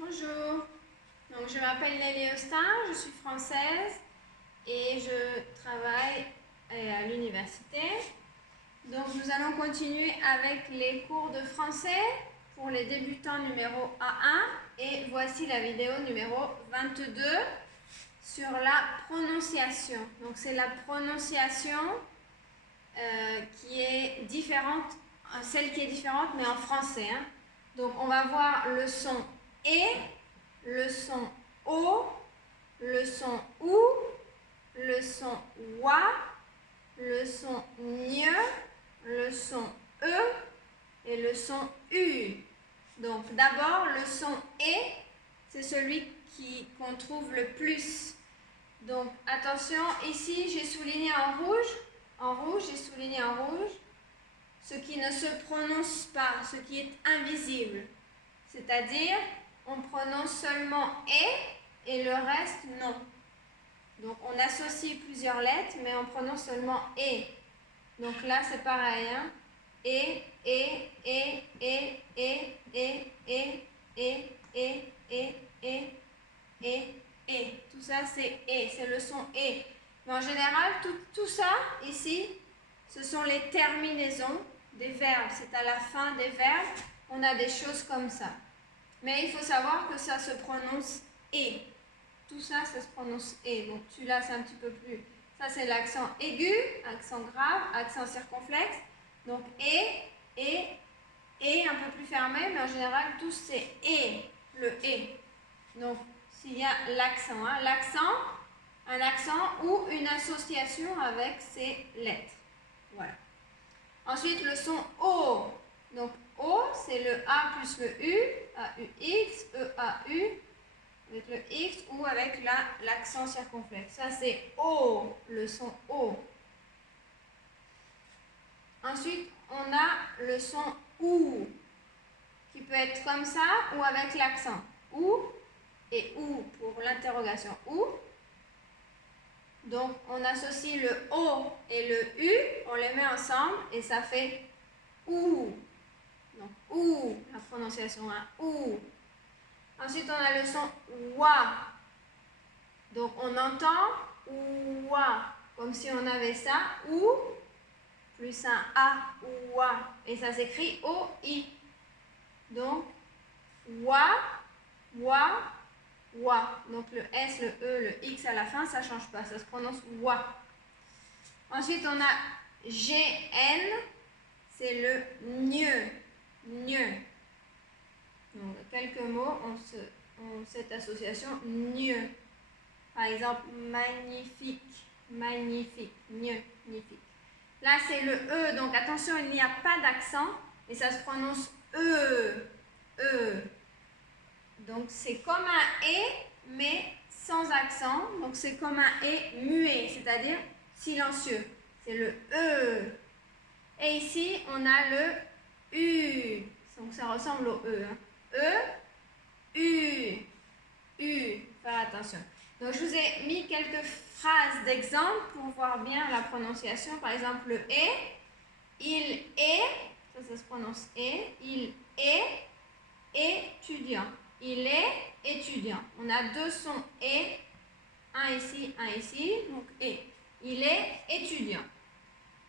Bonjour, donc je m'appelle Nelly Austin, je suis française et je travaille à l'université. Donc nous allons continuer avec les cours de français pour les débutants numéro A1 et voici la vidéo numéro 22 sur la prononciation. Donc c'est la prononciation qui est différente, celle qui est différente mais en français. Donc on va voir le son et, le son o, le son ou, le son wa, le son nye, le son e et le son u. Donc d'abord le son et, c'est celui qu'on trouve le plus. Donc attention, ici j'ai souligné en rouge, j'ai souligné en rouge ce qui ne se prononce pas, ce qui est invisible. C'est-à-dire, on prononce seulement et le reste non. Donc on associe plusieurs lettres, mais on prononce seulement et. Donc là c'est pareil, hein? Et. Tout ça c'est et, c'est le son et. Mais en général, tout ça ici, ce sont les terminaisons des verbes. C'est à la fin des verbes, on a des choses comme ça. Mais il faut savoir que ça se prononce et. Tout ça, ça se prononce et. Donc celui-là, c'est un petit peu plus. Ça, c'est l'accent aigu, accent grave, accent circonflexe. Donc et un peu plus fermé, mais en général, tous c'est et, le et. Donc s'il y a l'accent, hein, un accent ou une association avec ces lettres. Voilà. Ensuite, le son O. Donc O, c'est le A plus le U, A-U-X, E-A-U, avec le X ou avec l'accent circonflexe. Ça, c'est O, le son O. Ensuite, on a le son OU, qui peut être comme ça ou avec l'accent. OU et OU pour l'interrogation. OU. Donc, on associe le O et le U, on les met ensemble et ça fait OU. Donc, OU, la prononciation, hein, OU. Ensuite, on a le son WA. Donc, on entend WA, comme si on avait ça, OU, plus un A, WA. Et ça s'écrit O-I. Donc, WA, WA, WA. Donc, le S, le E, le X à la fin, ça ne change pas, ça se prononce WA. Ensuite, on a GN, c'est le NIE. NIE. Donc, quelques mots ont cette association NIE. Par exemple, magnifique, magnifique, NIE, magnifique. Là, c'est le E, donc attention, il n'y a pas d'accent, et ça se prononce E, E. Donc, c'est comme un E, mais sans accent. Donc, c'est comme un E muet, c'est-à-dire silencieux. C'est le E. Et ici, on a le U. Donc, ça ressemble au E. Hein. E, U, U. Faire attention. Donc, je vous ai mis quelques phrases d'exemple pour voir bien la prononciation. Par exemple, le est, il est, ça se prononce est, il est étudiant. Il est étudiant. On a deux sons et, un ici, donc et. Il est étudiant.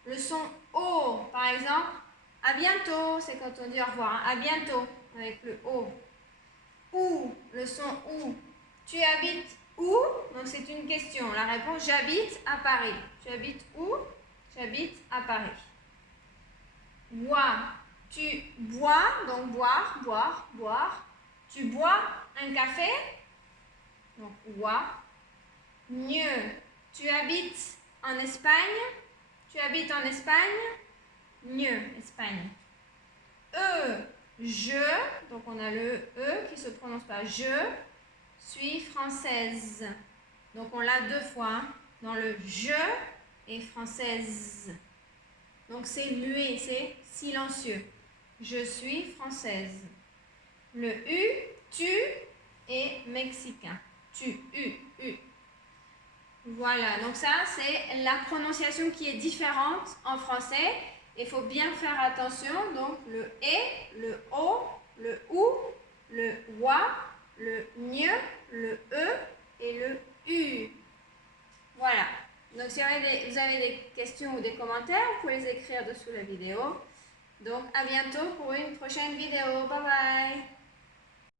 Le son O, par exemple, à bientôt, c'est quand on dit au revoir, hein, à bientôt, avec le O. Où, le son ou. Tu habites où? Donc c'est une question. La réponse, j'habite à Paris. Tu habites où? J'habite à Paris. Bois, tu bois, donc boire, boire, boire. Tu bois un café? Donc bois. Mieux, tu habites en Espagne? Tu habites en Espagne? Mieux, Espagne. Je, donc on a le E qui se prononce pas, je suis française. Donc on l'a deux fois, hein, dans le je et française. Donc c'est muet, c'est silencieux. Je suis française. Le U, tu est mexicain. Tu, U. Voilà, donc ça c'est la prononciation qui est différente en français. Il faut bien faire attention, donc le E, le O, le OU, le WA, le gne, le e et le u. Voilà. Donc si vous avez des questions ou des commentaires, vous pouvez les écrire dessous la vidéo. Donc à bientôt pour une prochaine vidéo. Bye bye.